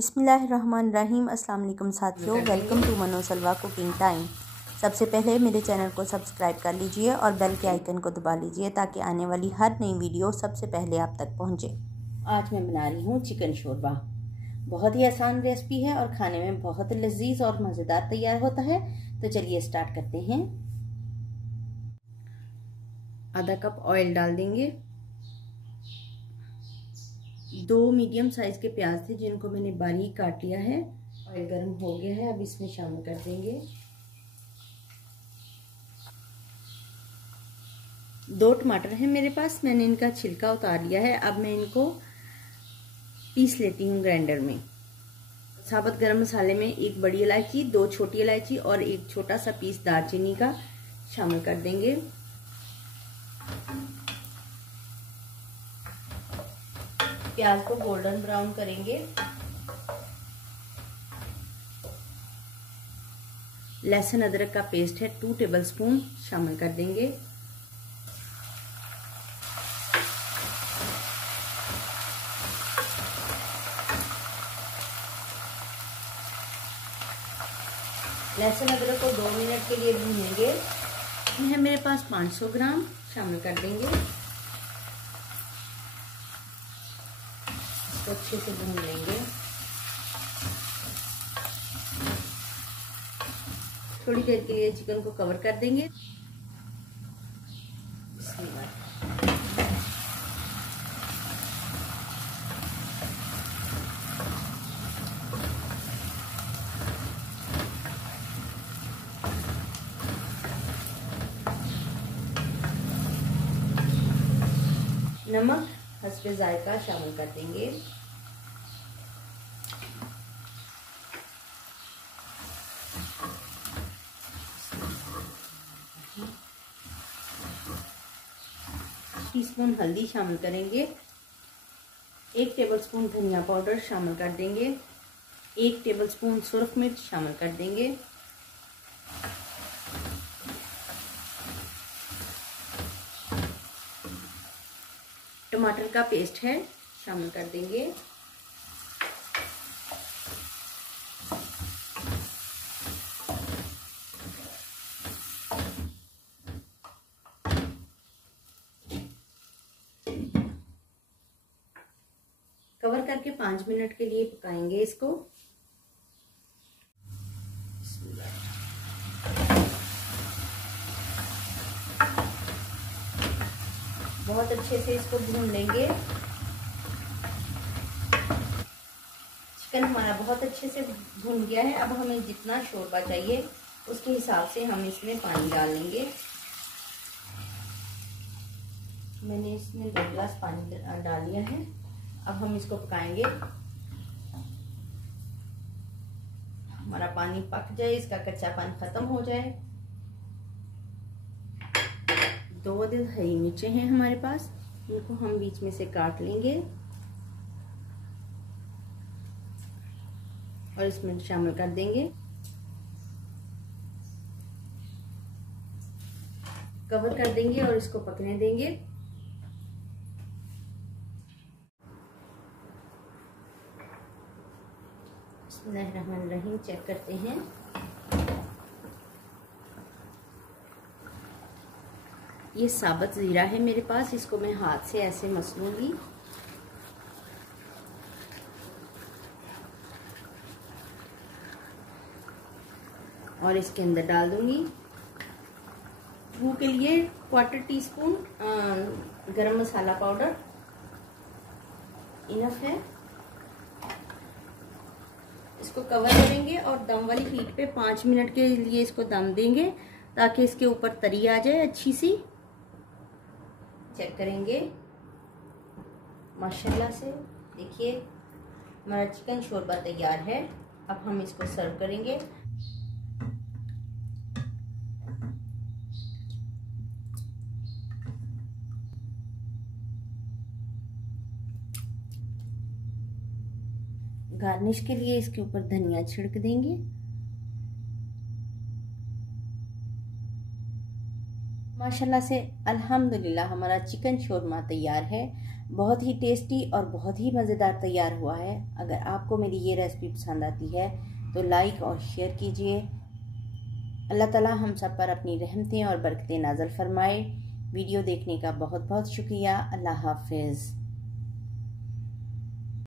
बिस्मिल्लाहिर्रहमानिर्रहीम। अस्सलाम वालेकुम साथियों, वेलकम टू मनो सलवा कुकिंग टाइम। सबसे पहले मेरे चैनल को सब्सक्राइब कर लीजिए और बेल के आइकन को दबा लीजिए ताकि आने वाली हर नई वीडियो सबसे पहले आप तक पहुंचे। आज मैं बना रही हूँ चिकन शोरबा। बहुत ही आसान रेसिपी है और खाने में बहुत लजीज और मज़ेदार तैयार होता है। तो चलिए स्टार्ट करते हैं। आधा कप ऑयल डाल देंगे। 2 मीडियम साइज के प्याज थे जिनको मैंने बारीक काट लिया है। ऑयल गर्म हो गया है, अब इसमें शामिल कर देंगे 2 टमाटर हैं मेरे पास, मैंने इनका छिलका उतार लिया है। अब मैं इनको पीस लेती हूँ ग्राइंडर में। साबुत गरम मसाले में 1 बड़ी इलायची, 2 छोटी इलायची और 1 छोटा सा पीस दालचीनी का शामिल कर देंगे। प्याज को गोल्डन ब्राउन करेंगे। लहसुन अदरक का पेस्ट है 2 टेबलस्पून शामिल कर देंगे। लहसुन अदरक को 2 मिनट के लिए भूनेंगे। यह मेरे पास 500 ग्राम शामिल कर देंगे। इसको अच्छे से भून लेंगे। थोड़ी देर के लिए चिकन को कवर कर देंगे। नमक हस्बे जायका शामिल कर देंगे। टीस्पून हल्दी शामिल करेंगे। 1 टेबलस्पून धनिया पाउडर शामिल कर देंगे। 1 टेबलस्पून सुरख मिर्च शामिल कर देंगे। टमाटर का पेस्ट है शामिल कर देंगे। कवर करके 5 मिनट के लिए पकाएंगे इसको। बहुत अच्छे से इसको भून लेंगे। चिकन हमारा बहुत अच्छे से भून गया है। अब हमें जितना शोरबा चाहिए उसके हिसाब से हम इसमें पानी डाल लेंगे। मैंने इसमें 2 गिलास पानी डाल लिया है। अब हम इसको पकाएंगे। हमारा पानी पक जाए, इसका कच्चापन खत्म हो जाए। 2 अदद हरी मिर्चें हैं हमारे पास, इनको हम बीच में से काट लेंगे और इसमें शामिल कर देंगे। कवर कर देंगे और इसको पकने देंगे। बिस्मिल्लाहिर्रहमानिर्रहीम चेक करते हैं। ये साबुत जीरा है मेरे पास, इसको मैं हाथ से ऐसे मसलूंगी। और इसके अंदर डाल दूंगी। वो के लिए 1/4 टीस्पून गरम मसाला पाउडर इनफ है। इसको कवर करेंगे और दम वाली हीट पे 5 मिनट के लिए इसको दम देंगे ताकि इसके ऊपर तरी आ जाए अच्छी सी। चेक करेंगे। माशाल्लाह से देखिए हमारा चिकन शोरबा तैयार है। अब हम इसको सर्व करेंगे। गार्निश के लिए इसके ऊपर धनिया छिड़क देंगे। माशाल्लाह से अल्हम्दुलिल्लाह हमारा चिकन शोरमा तैयार है। बहुत ही टेस्टी और बहुत ही मज़ेदार तैयार हुआ है। अगर आपको मेरी ये रेसिपी पसंद आती है तो लाइक और शेयर कीजिए। अल्लाह ताला हम सब पर अपनी रहमतें और बरकतें नाज़िल फरमाए। वीडियो देखने का बहुत बहुत शुक्रिया। अल्लाह हाफिज़।